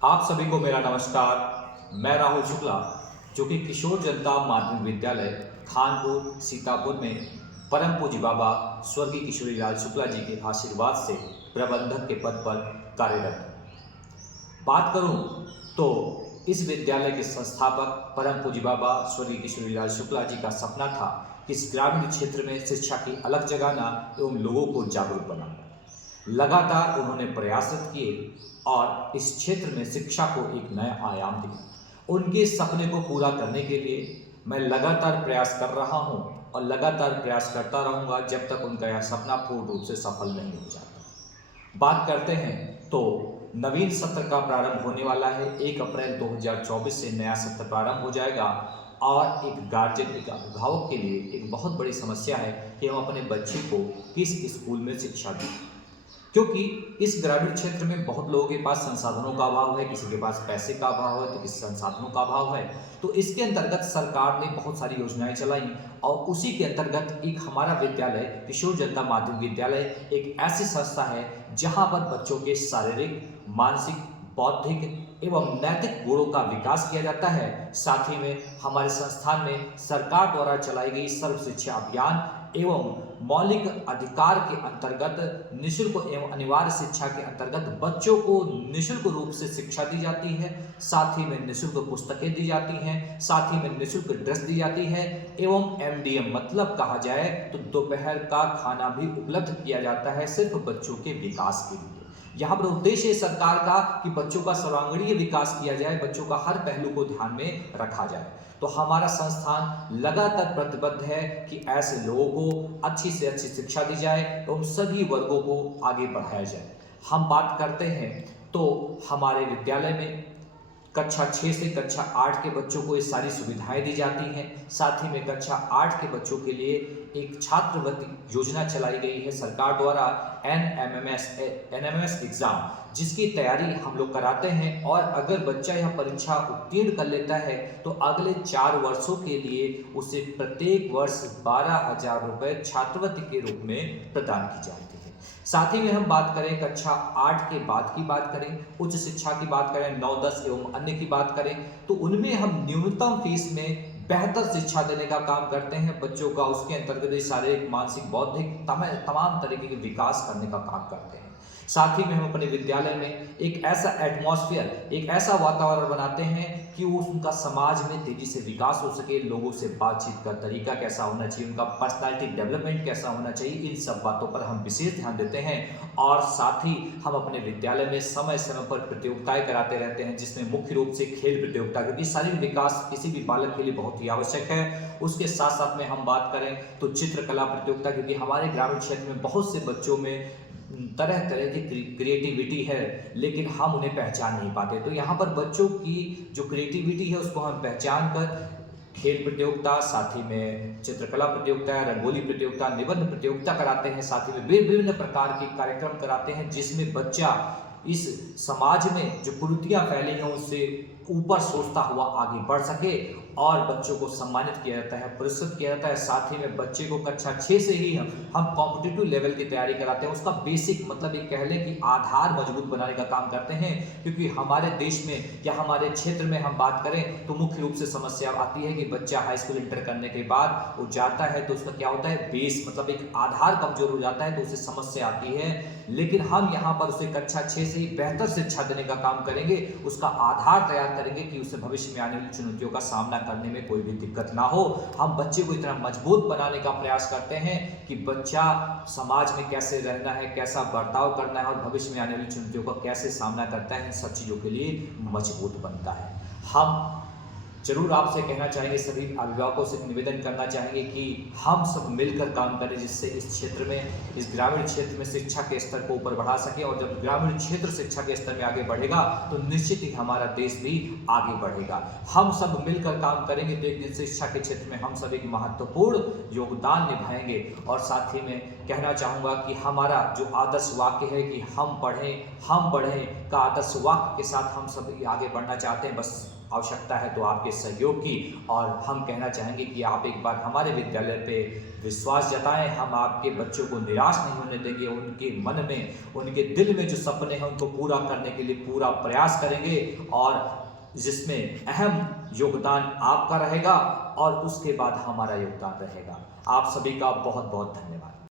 आप सभी को मेरा नमस्कार। मैं राहुल शुक्ला, जो कि किशोर जनता माध्यमिक विद्यालय खानपुर सीतापुर में परम पूज्य बाबा स्वर्गीय किशोरीलाल शुक्ला जी के आशीर्वाद से प्रबंधक के पद पर कार्यरत। बात करूं तो इस विद्यालय के संस्थापक परम पूज्य बाबा स्वर्गीय किशोरीलाल शुक्ला जी का सपना था कि इस ग्रामीण क्षेत्र में शिक्षा की अलग जगाना एवं लोगों को जागरूक बनाना। लगातार उन्होंने प्रयासरत किए और इस क्षेत्र में शिक्षा को एक नया आयाम दिया। उनके सपने को पूरा करने के लिए मैं लगातार प्रयास कर रहा हूं और लगातार प्रयास करता रहूंगा जब तक उनका यह सपना पूर्ण रूप से सफल नहीं हो जाता। बात करते हैं तो नवीन सत्र का प्रारंभ होने वाला है। 1 अप्रैल 2024 से नया सत्र प्रारंभ हो जाएगा और एक गार्जियन, एक अभिभावक के लिए एक बहुत बड़ी समस्या है कि हम अपने बच्चे को किस स्कूल में शिक्षा दें, क्योंकि इस ग्रामीण क्षेत्र में बहुत लोगों के पास संसाधनों का अभाव है, किसी के पास पैसे का अभाव है तो किसी संसाधनों का अभाव है। तो इसके अंतर्गत सरकार ने बहुत सारी योजनाएं चलाई और उसी के अंतर्गत एक हमारा विद्यालय किशोर जनता माध्यमिक विद्यालय एक ऐसी संस्था है जहां पर बच्चों के शारीरिक, मानसिक, बौद्धिक एवं नैतिक गुणों का विकास किया जाता है। साथ ही में हमारे संस्थान में सरकार द्वारा चलाई गई सर्व शिक्षा अभियान एवं मौलिक अधिकार के अंतर्गत निःशुल्क एवं अनिवार्य शिक्षा के अंतर्गत बच्चों को निःशुल्क रूप से शिक्षा दी जाती है। साथ ही में निःशुल्क पुस्तकें दी जाती हैं, साथ ही में निःशुल्क ड्रेस दी जाती है एवं MDM मतलब कहा जाए तो दोपहर का खाना भी उपलब्ध किया जाता है सिर्फ बच्चों के विकास के लिए। यहाँ पर उद्देश्य है सरकार का कि बच्चों का सर्वांगीण विकास किया जाए, बच्चों का हर पहलू को ध्यान में रखा जाए। तो हमारा संस्थान लगातार प्रतिबद्ध है कि ऐसे लोगों को अच्छी से अच्छी शिक्षा दी जाए एवं सभी वर्गों को आगे बढ़ाया जाए। हम बात करते हैं तो हमारे विद्यालय में कक्षा 6 से कक्षा 8 के बच्चों को ये सारी सुविधाएं दी जाती हैं। साथ ही में कक्षा 8 के बच्चों के लिए एक छात्रवृत्ति योजना चलाई गई है सरकार द्वारा, NMS एग्जाम, जिसकी तैयारी हम लोग कराते हैं और अगर बच्चा यह परीक्षा उत्तीर्ण कर लेता है तो अगले 4 वर्षों के लिए उसे प्रत्येक वर्ष 12,000 रुपये छात्रवृत्ति के रूप में प्रदान की जाती है। साथ ही में हम बात करें कक्षा 8 के बाद की बात करें, उच्च शिक्षा की बात करें, 9, 10 एवं अन्य की बात करें तो उनमें हम न्यूनतम फीस में बेहतर शिक्षा देने का काम करते हैं बच्चों का। उसके अंतर्गत शारीरिक, मानसिक, बौद्धिक तमाम तरीके के विकास करने का काम करते हैं। साथ ही में हम अपने विद्यालय में एक ऐसा एटमॉस्फेयर, एक ऐसा वातावरण बनाते हैं कि उनका समाज में तेजी से विकास हो सके, लोगों से बातचीत का तरीका कैसा होना चाहिए, उनका पर्सनालिटी डेवलपमेंट कैसा होना चाहिए, इन सब बातों पर हम विशेष ध्यान देते हैं। और साथ ही हम अपने विद्यालय में समय समय पर प्रतियोगिताएं कराते रहते हैं, जिसमें मुख्य रूप से खेल प्रतियोगिता, क्योंकि शारीरिक विकास किसी भी बालक के लिए बहुत ही आवश्यक है। उसके साथ साथ में हम बात करें तो चित्रकला प्रतियोगिता, क्योंकि हमारे ग्रामीण क्षेत्र में बहुत से बच्चों में तरह तरह की क्रिएटिविटी है लेकिन हम उन्हें पहचान नहीं पाते। तो यहाँ पर बच्चों की जो क्रिएटिविटी है उसको हम पहचान कर खेल प्रतियोगिता, साथ ही में चित्रकला प्रतियोगिता, रंगोली प्रतियोगिता, निबंध प्रतियोगिता कराते हैं। साथ ही में विभिन्न प्रकार के कार्यक्रम कराते हैं जिसमें बच्चा इस समाज में जो कुरीतियां फैली हैं उससे ऊपर सोचता हुआ आगे बढ़ सके और बच्चों को सम्मानित किया जाता है, पुरस्कृत किया जाता है। साथ ही में बच्चे को कक्षा 6 से ही हम कॉम्पिटिटिव लेवल की तैयारी कराते हैं, उसका बेसिक मतलब ये कह लें कि आधार मजबूत बनाने का काम करते हैं। क्योंकि हमारे देश में या हमारे क्षेत्र में हम बात करें तो मुख्य रूप से समस्या आती है कि बच्चा हाई स्कूल इंटर करने के बाद वो जाता है तो उसका क्या होता है, बेस मतलब एक आधार कमजोर हो जाता है तो उसे समस्या आती है। लेकिन हम यहाँ पर उसे कक्षा 6 से ही बेहतर शिक्षा देने का काम करेंगे, उसका आधार तैयार करेंगे कि उसे भविष्य में आने वाली चुनौतियों का सामना करने में कोई भी दिक्कत ना हो। हम बच्चे को इतना मजबूत बनाने का प्रयास करते हैं कि बच्चा समाज में कैसे रहना है, कैसा बर्ताव करना है और भविष्य में आने वाली चुनौतियों का कैसे सामना करता है, इन सब चीज़ों के लिए मजबूत बनता है। हम जरूर आपसे कहना चाहेंगे, सभी अभिभावकों से निवेदन करना चाहेंगे कि हम सब मिलकर काम करें जिससे इस क्षेत्र में, इस ग्रामीण क्षेत्र में शिक्षा के स्तर को ऊपर बढ़ा सके। और जब ग्रामीण क्षेत्र शिक्षा के स्तर में आगे बढ़ेगा तो निश्चित ही हमारा देश भी आगे बढ़ेगा। हम सब मिलकर काम करेंगे तो एक दिन शिक्षा के क्षेत्र में हम सब एक महत्वपूर्ण योगदान निभाएंगे। और साथ ही में कहना चाहूँगा कि हमारा जो आदर्श वाक्य है कि हम बढ़ें का आदर्श वाक्य के साथ हम सभी आगे बढ़ना चाहते हैं। बस आवश्यकता है तो आपके सहयोग की, और हम कहना चाहेंगे कि आप एक बार हमारे विद्यालय पे विश्वास जताएं। हम आपके बच्चों को निराश नहीं होने देंगे, उनके मन में, उनके दिल में जो सपने हैं उनको पूरा करने के लिए पूरा प्रयास करेंगे, और जिसमें अहम योगदान आपका रहेगा और उसके बाद हमारा योगदान रहेगा। आप सभी का बहुत बहुत धन्यवाद।